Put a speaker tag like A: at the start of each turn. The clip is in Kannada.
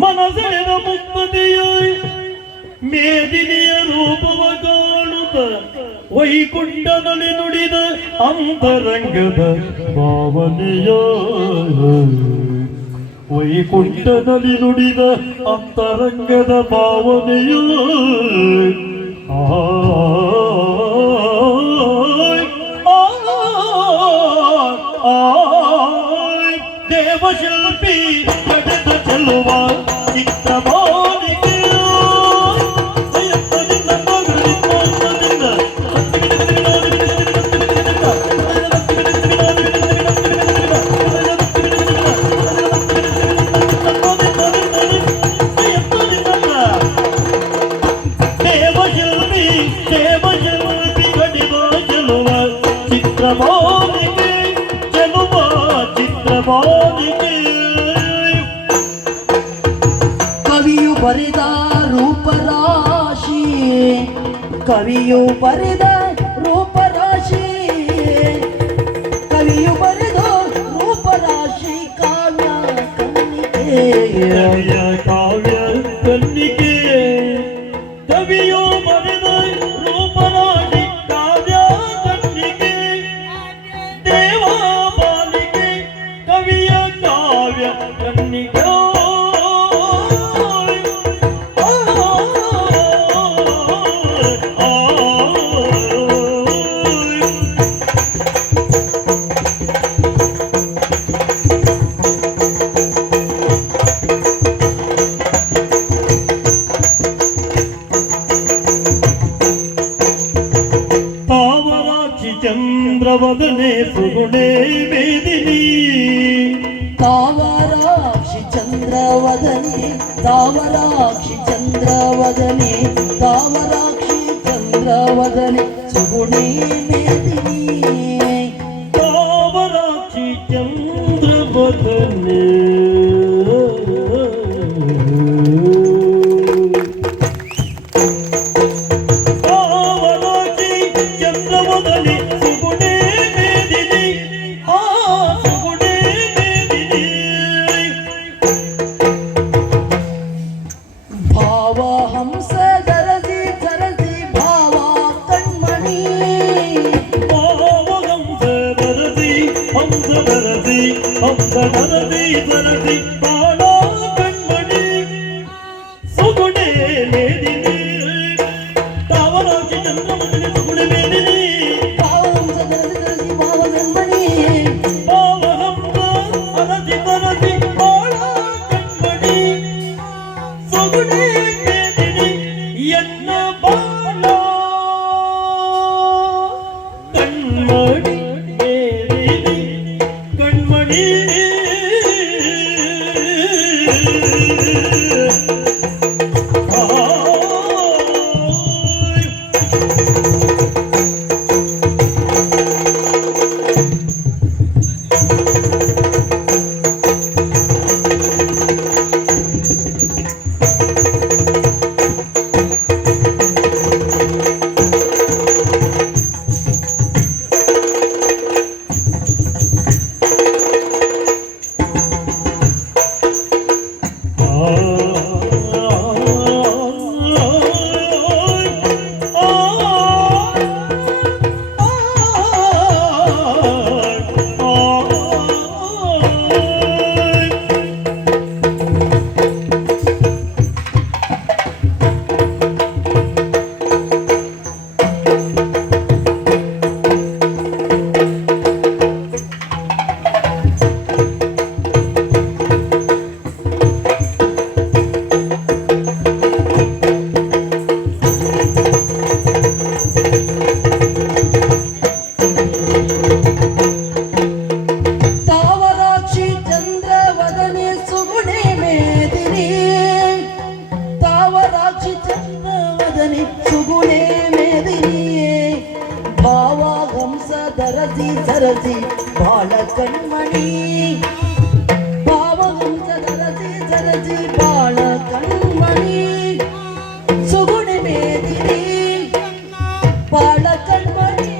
A: ಮನಸೆಳೆದ ಮುಮ್ಮದೆಯ ಮೇದಿನಿಯ ರೂಪವ ವೈಕುಂಠದಲ್ಲಿ ನುಡಿದ ಅಂತರಂಗದ ಭಾವನೆಯ ವೈಕುಂಠದಲ್ಲಿ ನುಡಿದ ಅಂತರಂಗದ ಭಾವನೆಯ
B: one. ಪರಿದ ರೂಪರಾಶಿ ಕವಿಯು ಪರಿದ ರೂಪರಾಶಿ ಕವಿಯು ಬರೆದು ರೂಪರಾಶಿ ಕಾವ್ಯ
A: ಕವಿಯ చేసుకునే వీధిని తావరాక్షి చంద్రవదని తావరాక్షి చంద్రవదని తావరాక్షి చంద్రవదని సుగుణీ மனதின் பாலோ கண்மணி சுகுடே
B: ಪುಷ್ಪರಾಕ್ಷಿ ಚಂದ್ರವದನೆ ಸುಗುಣೆ ಮೇದಿನಿಯೇ ಭಾವಾಹಂಸ ದರಸಿ ಸರಸಿ
A: ಬಾಳ ಕಣ್ಮಣಿ
B: ಭಾವಹಂಸ ದರಸಿ ಸರಸಿ
A: ಬಾಳ ಕಣ್ಮಣಿ ಸುಗುಣೆ ಮೇದಿನಿ ಬಾಳ ಕಣ್ಮಣಿ